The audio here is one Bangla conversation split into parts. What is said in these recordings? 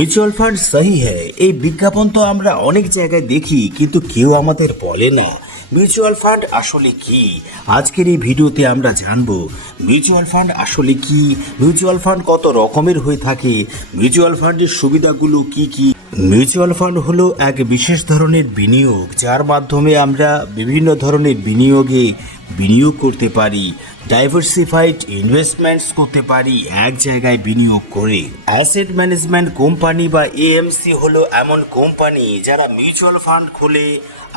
মিউচুয়াল ফান্ড সহি হ্যায় এই বিজ্ঞাপন তো আমরা অনেক জায়গায় দেখি, কিন্তু কেউ আমাদের বলে না মিউচুয়াল ফান্ড আসলে কি। আজকের এই ভিডিওতে আমরা জানবো মিউচুয়াল ফান্ড আসলে কি, মিউচুয়াল ফান্ড কত রকমের হয়ে থাকে, মিউচুয়াল ফান্ডের সুবিধাগুলো কি কি। মিউচুয়াল ফান্ড হলো এক বিশেষ ধরনের বিনিয়োগ, যার মাধ্যমে আমরা বিভিন্ন ধরনের বিনিয়োগ করতে পারি, ডাইভার্সিফাইড ইনভেস্টমেন্টস করতে পারি এক জায়গায় বিনিয়োগ করে। অ্যাসেট ম্যানেজমেন্ট কোম্পানি বা এএমসি হলো এমন কোম্পানি যারা মিউচুয়াল ফান্ড খোলে।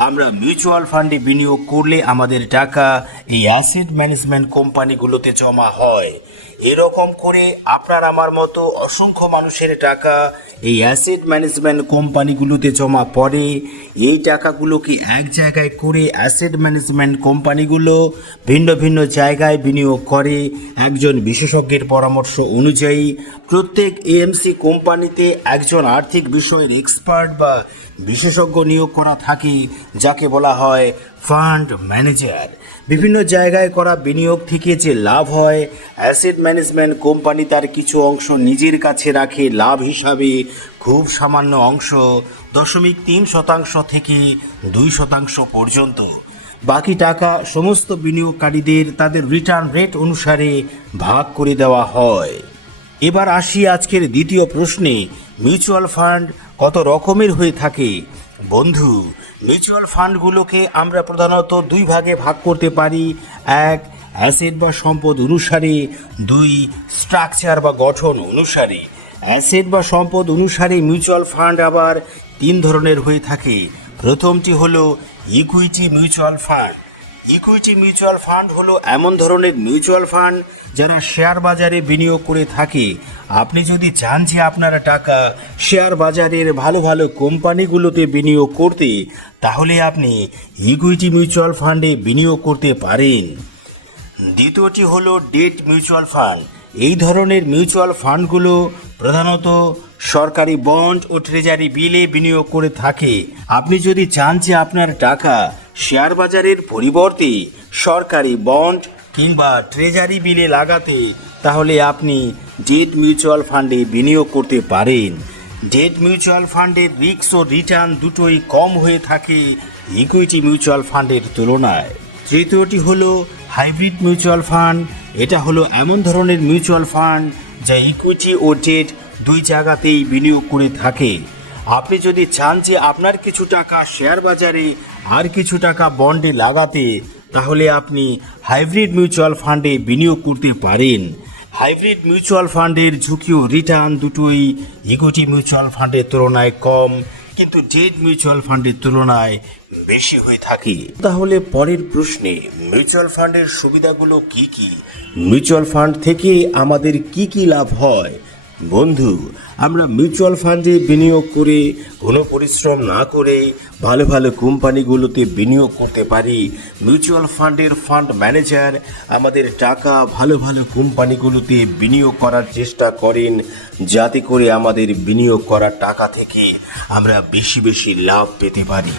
আমরা মিউচুয়াল ফান্ডে বিনিয়োগ করলে আমাদের টাকা এই অ্যাসেট ম্যানেজমেন্ট কোম্পানিগুলোতে জমা হয়। এরকম করে আপনার আমার মতো অসংখ্য মানুষের টাকা এই অ্যাসেট ম্যানেজমেন্ট কোম্পানিগুলোতে জমা পড়ে। এই টাকাগুলোকে এক জায়গায় করে অ্যাসেট ম্যানেজমেন্ট কোম্পানিগুলো ভিন্ন ভিন্ন জায়গায় বিনিয়োগ করে একজন বিশেষজ্ঞের পরামর্শ অনুযায়ী। প্রত্যেক এএমসি কোম্পানিতে একজন আর্থিক বিষয়ের এক্সপার্ট বা বিশেষজ্ঞ নিয়োগ করা থাকে, যাকে বলা হয় ফান্ড ম্যানেজার। বিভিন্ন জায়গায় করা বিনিয়োগ থেকে যে লাভ হয়, অ্যাসেট ম্যানেজমেন্ট কোম্পানি তার কিছু অংশ নিজের কাছে রাখে লাভ হিসাবে। খুব সামান্য অংশ 0.3% থেকে 2% পর্যন্ত। বাকি টাকা সমস্ত বিনিয়োগকারীদের তাদের রিটার্ন রেট অনুসারে ভাগ করে দেওয়া হয়। এবার আসি আজকের দ্বিতীয় প্রশ্নে, মিউচুয়াল ফান্ড কত রকমের হয়ে থাকে। বন্ধু, মিউচুয়াল ফান্ডগুলোকে আমরা প্রধানত দুই ভাগে ভাগ করতে পারি। এক, অ্যাসেট বা সম্পদ অনুসারে। দুই, স্ট্রাকচার বা গঠন অনুসারে। অ্যাসেট বা সম্পদ অনুসারে মিউচুয়াল ফান্ড আবার তিন ধরনের হয়ে থাকে। প্রথমটি হলো equity mutual fund. Equity mutual fund হলো এমন ধরনের মিউচুয়াল ফান্ড যারা শেয়ার বাজারে বিনিয়োগ করে থাকে। আপনি যদি চান যে আপনার টাকা শেয়ার বাজারের ভালো ভালো কোম্পানিগুলোতে বিনিয়োগ করতে, তাহলে আপনি ইকুইটি মিউচুয়াল ফান্ডে বিনিয়োগ করতে পারেন। দ্বিতীয়টি হলো ডেট মিউচুয়াল ফান্ড। এই ধরনের মিউচুয়াল ফান্ডগুলো প্রধানত সরকারি বন্ড ও ট্রেজারি বিলে বিনিয়োগ করে থাকে। আপনি যদি চান যে আপনার টাকা শেয়ার বাজারের পরিবর্তে সরকারি বন্ড কিংবা ট্রেজারি বিলে লাগাতে, তাহলে আপনি ডেট মিউচুয়াল ফান্ডে বিনিয়োগ করতে পারেন। ডেট মিউচুয়াল ফান্ডের রিস্ক ও রিটার্ন দুটোই কম হয়ে থাকে ইকুইটি মিউচুয়াল ফান্ডের তুলনায়। তৃতীয়টি হলো হাইব্রিড মিউচুয়াল ফান্ড। এটা হলো এমন ধরনের মিউচুয়াল ফান্ড যা ইকুইটি ও ডেট দুই জায়গাতেই বিনিয়োগ করে থাকে। আপনি যদি চান যে আপনার কিছু টাকা শেয়ার বাজারে আর কিছু টাকা বন্ডে লাগাতে, তাহলে আপনি হাইব্রিড মিউচুয়াল ফান্ডে বিনিয়োগ করতে পারেন। হাইব্রিড মিউচুয়াল ফান্ডের ঝুঁকি ও রিটার্ন দুটোই ইকুইটি মিউচুয়াল ফান্ডের তুলনায় কম, কিন্তু ডেট মিউচুয়াল ফান্ডের তুলনায় বেশি হয়ে থাকে। তাহলে পরের প্রশ্নে, মিউচুয়াল ফান্ডের সুবিধাগুলো কি কি, মিউচুয়াল ফান্ড থেকে আমাদের কি কি লাভ হয়। বন্ধু, আমরা মিউচুয়াল ফান্ডে বিনিয়োগ করে কোনো পরিশ্রম না করে ভালো ভালো কোম্পানিগুলোতে বিনিয়োগ করতে পারি। মিউচুয়াল ফান্ডের ফান্ড ম্যানেজার আমাদের টাকা ভালো ভালো কোম্পানিগুলোতে বিনিয়োগ করার চেষ্টা করেন, যাতে করে আমাদের বিনিয়োগ করা টাকা থেকে আমরা বেশি বেশি লাভ পেতে পারি।